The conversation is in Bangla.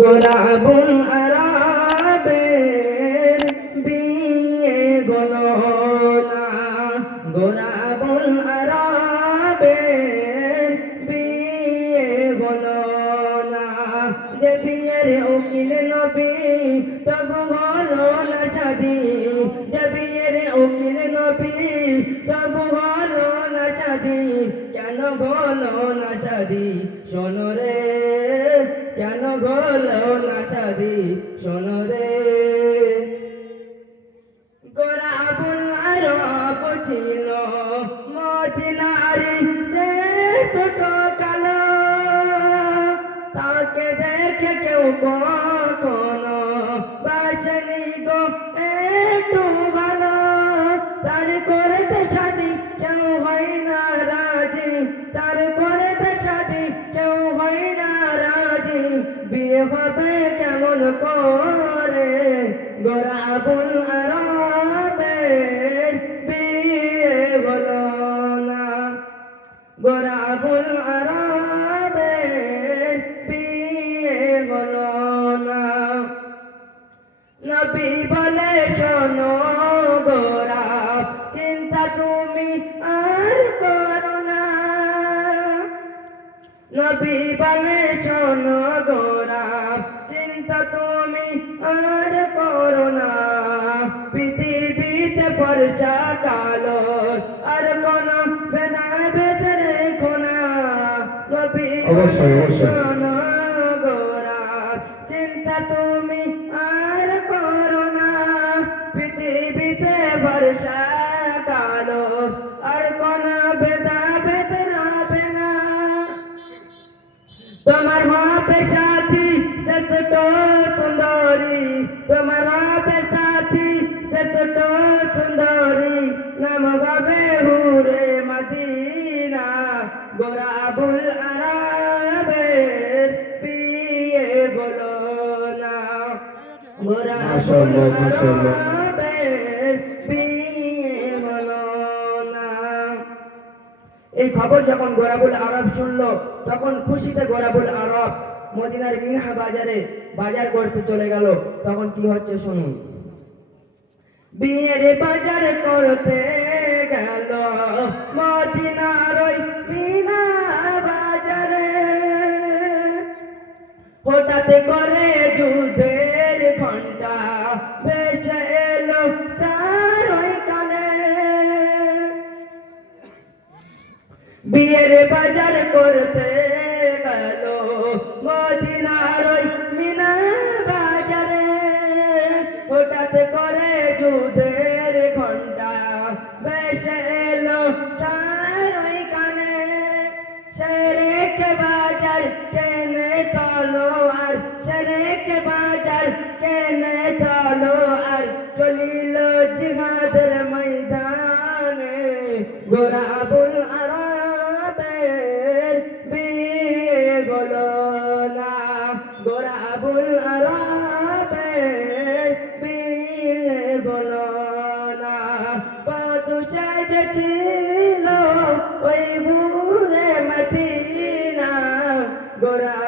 গোলাবুল আরাবের বিয়ে গলো না, গোলাবুল আরাবের বিয়ে গলো না। যে বিয়ের উকিল নবী তবু হলো না শাদী, যে বিয়ের উকিল নবী তবু হলো না শাদী। কেন হলো না শাদী শোনো রে, কেন হলো না শাদী শোনো রে। গোলাবুল আরব ছিল মদিনারি সে ছোট কালো, তাকে দেখে কেউ কখনো বাসেনি গো একটু ভালো। তার করতে শাদী কেউ হয় না রাজি, তার করতে শাদী কেউ হয় না রাজি। বিয়ে হবে কেমন করে গোলাবুল আরবের বিয়ে হলো না, গোলাবুল আরবের বিয়ে হলো না। নবী বলে শোনো গোলাপ চিন্তা তুমি আর করো না, নবী বলে শোনো গোলাপ চিন্তা তুমি আর করো না। পৃথিবীতে বর্ষা কালো আর কোন ভেদাভেদ রেখো না, নবী বলে শোনো গোলাপ চিন্তা তুমি আর করো না। পৃথিবীতে বর্ষা কালো আর কোন ভেদাভেদ রবে না। তোমার হবে সাথী সে ছোট সুন্দরী, তোমার হবে সাথী সে ছোট সুন্দরী। নাম হবে হুরে মদিনা, গোলাবুল আরবের বিয়ে হলো না, গোলাবুল আরবের বিয়ে হলো না। এই খবর যখন গোলাবুল আরব শুনলো তখন খুশিতে গোলাবুল আরব মদিনার মিনহা বাজারে বাজার করতে চলে গেল। তখন কি হচ্ছে শুনুন। বিয়ের বাজার করতে গেল মদিনার ওই মিনা বাজারে, হঠাৎ করে যুদ্ধের ঘন্টা ভেসে এলো তার ওই কানে। বিয়ের বাজার করতে গেল মদিনার ওই মিনা বাজারে, হঠাৎ করে যুদ্ধের ঘন্টা ভেসে এলো তার ওই কানে। সে রেখে বাজার কেনে তলোয়ার, সে রেখে বাজার কেনে তলোয়ার, চলিল জিহাদের ময়দানে। গোলাবুল আরবের বিয়ে হলো না, গোলাবুল আরবের বিয়ে হলো না। বধূ সেজেছিল ওই হুরে মদিনা, গোলাবুল